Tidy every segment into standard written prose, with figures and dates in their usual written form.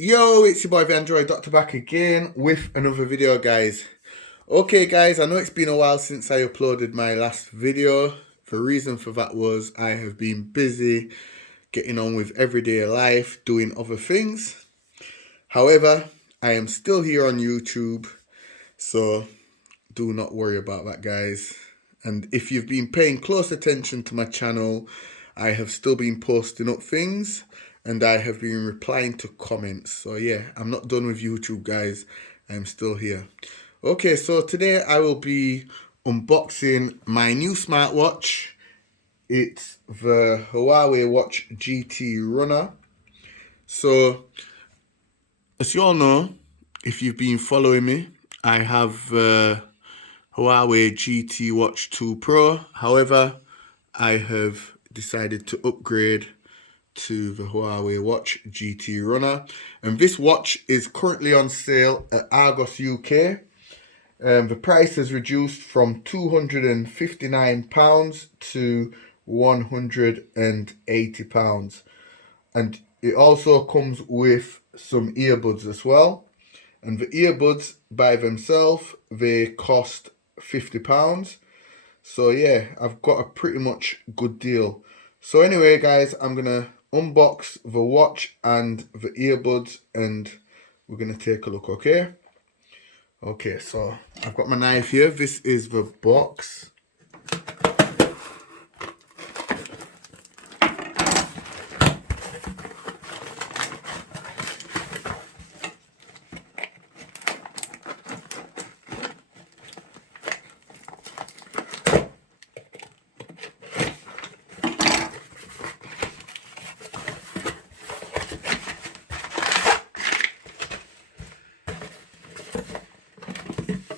Yo, it's your boy the Android Doctor back again with another video, guys. Okay, guys, I know it's been a while since I uploaded my last video. The reason for that was I have been busy getting on with everyday life, doing other things. However, I am still here on YouTube, so do not worry about that, guys. And if you've been paying close attention to my channel, I have still been posting up things and I have been replying to comments. So yeah, I'm not done with YouTube, guys. I'm still here. Okay, so today I will be unboxing my new smartwatch. It's the Huawei Watch GT Runner. So, as you all know, if you've been following me, I have Huawei GT Watch 2 Pro. However, I have decided to upgrade to the Huawei Watch GT Runner. And this watch is currently on sale at Argos UK. The price has reduced from £259 to £180. And it also comes with some earbuds as well. And the earbuds by themselves, they cost £50. So yeah, I've got a pretty much good deal. So anyway, guys, I'm going to unbox the watch and the earbuds and we're going to take a look, okay? Okay, so I've got my knife here. This is the box.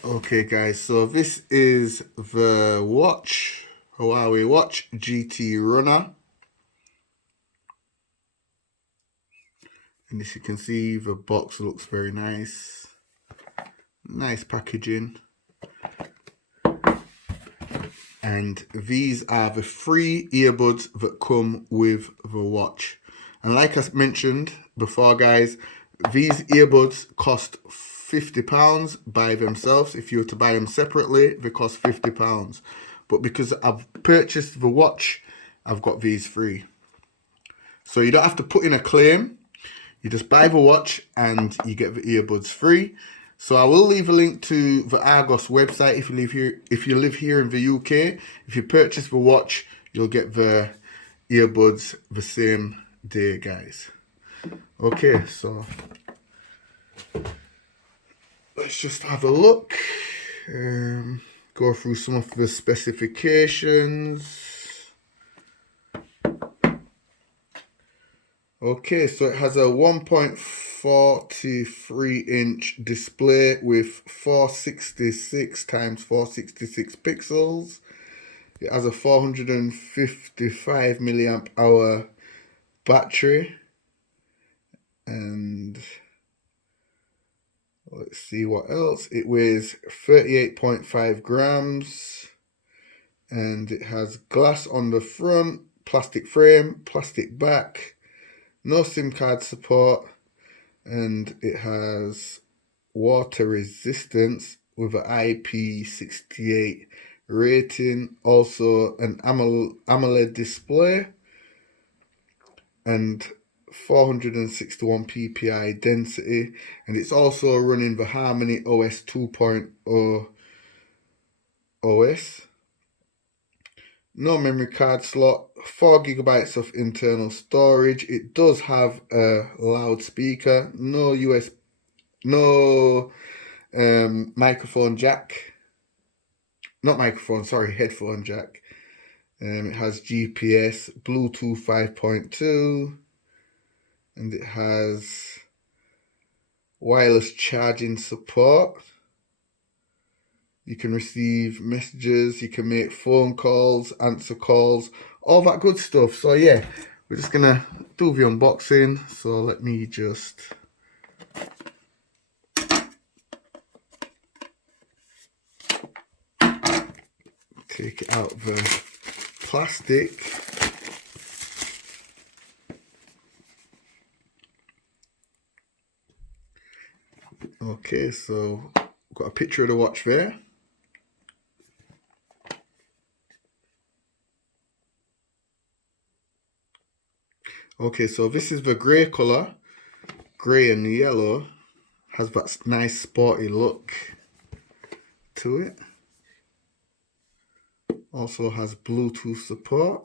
Okay, guys, so this is the watch, Huawei Watch GT Runner. And as you can see, the box looks very nice. Nice packaging. And these are the free earbuds that come with the watch. And like I mentioned before, guys, these earbuds cost £50 by themselves. If you were to buy them separately, they cost £50. But because I've purchased the watch, I've got these free. So you don't have to put in a claim. You just buy the watch and you get the earbuds free. So I will leave a link to the Argos website if you live here. If you live here in the UK, if you purchase the watch, you'll get the earbuds the same day, guys. Okay, so let's just have a look. Go through some of the specifications. Okay, so it has a 1.43 inch display with 466 times 466 pixels. It has a 455 milliamp hour battery. And let's see what else. It weighs 38.5 grams. And it has glass on the front, plastic frame, plastic back. No SIM card support, and it has water resistance with an IP68 rating, also an AMOLED display, and 461 ppi density, and it's also running the Harmony OS 2.0 OS. No memory card slot, 4 GB of internal storage. It does have a loudspeaker, no microphone jack. Not microphone, sorry, headphone jack. It has GPS, Bluetooth 5.2, and it has wireless charging support. You can receive messages, you can make phone calls, answer calls, all that good stuff. So yeah, we're just gonna do the unboxing. So let me just take it out the plastic. Okay, so got a picture of the watch there. Okay, so this is the grey colour. Grey and yellow. Has that nice sporty look to it. Also has Bluetooth support.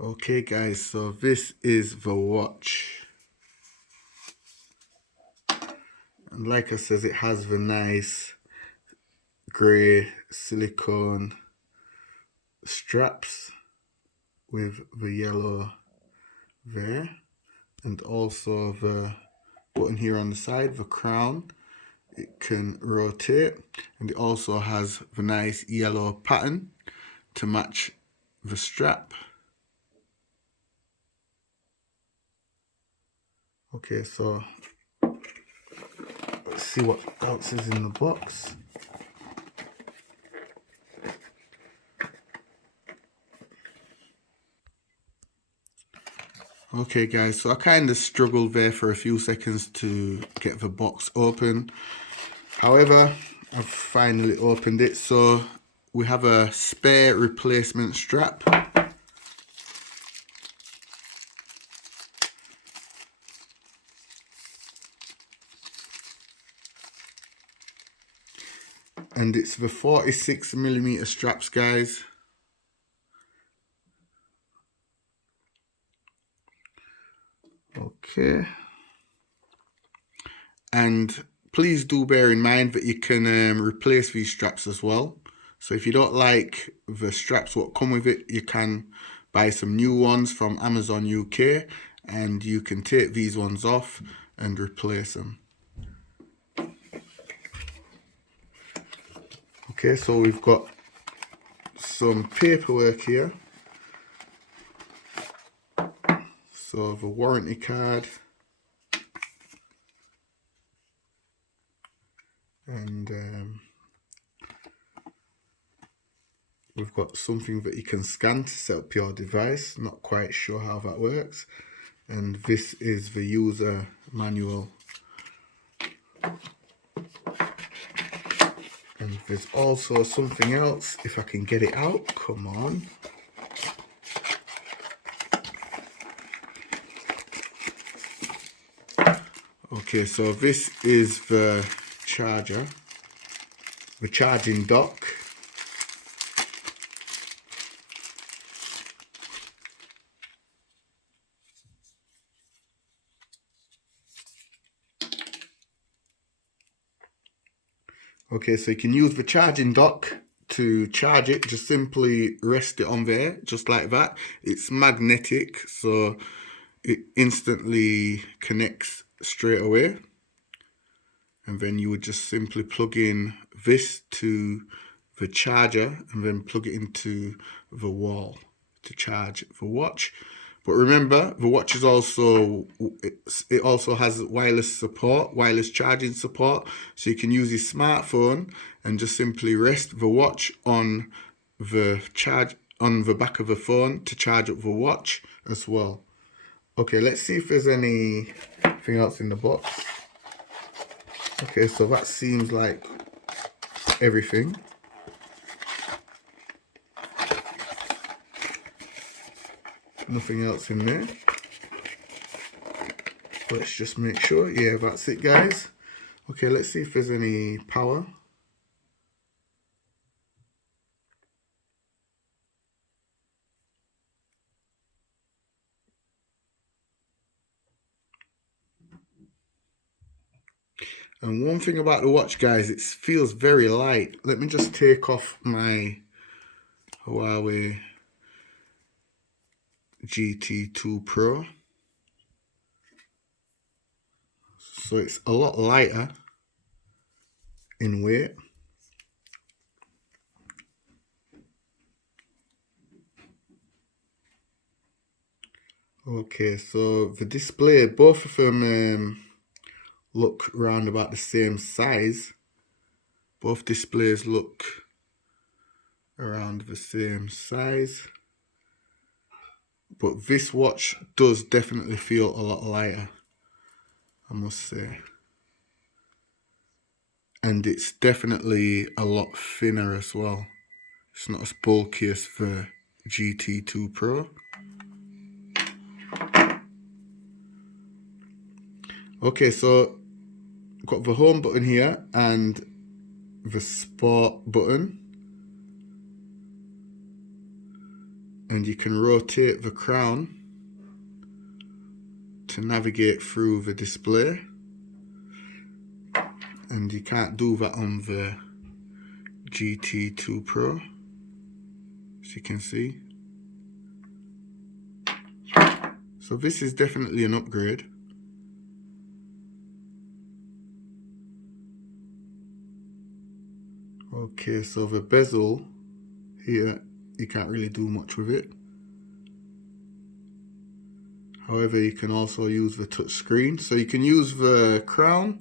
Okay guys, so this is the watch. And like I said, it has the nice grey silicone straps with the yellow there, and also the button here on the side, the crown. It can rotate, and it also has the nice yellow pattern to match the strap. Okay, so let's see what else is in the box. Okay guys, so I kind of struggled there for a few seconds to get the box open. However, I've finally opened it. So we have a spare replacement strap. And it's the 46mm straps, guys. Okay. And please do bear in mind that you can replace these straps as well. So if you don't like the straps what come with it, you can buy some new ones from Amazon UK, and you can take these ones off and replace them. Okay, so we've got some paperwork here. So the warranty card, and we've got something that you can scan to set up your device. Not quite sure how that works. And this is the user manual. And there's also something else, if I can get it out, come on. Okay, so this is the charger, the charging dock. Okay, so you can use the charging dock to charge it. Just simply rest it on there, just like that. It's magnetic, so it instantly connects straight away. And then you would just simply plug in this to the charger and then plug it into the wall to charge the watch. But remember, the watch is also, it also has wireless support, wireless charging support. So you can use your smartphone and just simply rest the watch on the back of the phone to charge up the watch as well. Okay, let's see if there's anything else in the box. Okay, so that seems like everything. Nothing else in there. Let's just make sure. Yeah, that's it, guys. Okay, let's see if there's any power. And one thing about the watch, guys, it feels very light. Let me just take off my Huawei GT2 Pro. So it's a lot lighter in weight. Okay, so the display, both of them look around about the same size. Both displays look around the same size. But this watch does definitely feel a lot lighter, I must say. And it's definitely a lot thinner as well. It's not as bulky as the GT2 Pro. Okay, so got the home button here and the sport button. And you can rotate the crown to navigate through the display. And you can't do that on the GT2 Pro, as you can see. So this is definitely an upgrade. Okay, so the bezel here, you can't really do much with it. However, you can also use the touch screen. So you can use the crown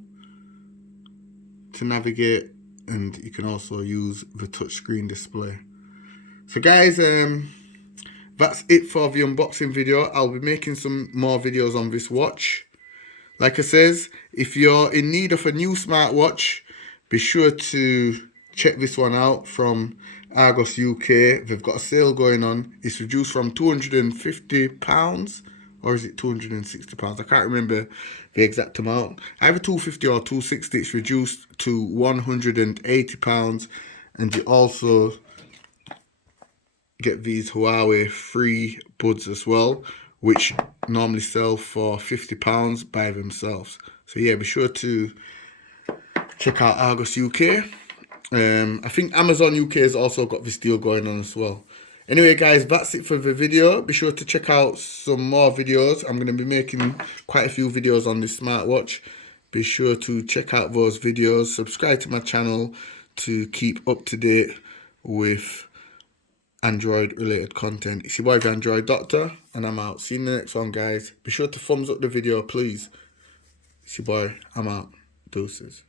to navigate, and you can also use the touchscreen display. So guys, that's it for the unboxing video. I'll be making some more videos on this watch. Like I says, if you're in need of a new smartwatch, be sure to check this one out from Argos UK. They've got a sale going on. It's reduced from £250, or is it £260? I can't remember the exact amount. Either £250 or £260. It's reduced to £180, and you also get these Huawei FreeBuds as well, which normally sell for £50 by themselves. So yeah, be sure to check out Argos UK. I think Amazon UK has also got this deal going on as well. Anyway guys, that's it for the video. Be sure to check out some more videos. I'm going to be making quite a few videos on this smartwatch. Be sure to check out those videos. Subscribe to my channel to keep up to date with Android related content. It's your boy the Android Doctor, and I'm out. See you in the next one guys. Be sure to thumbs up the video please. It's your boy, I'm out. Deuces.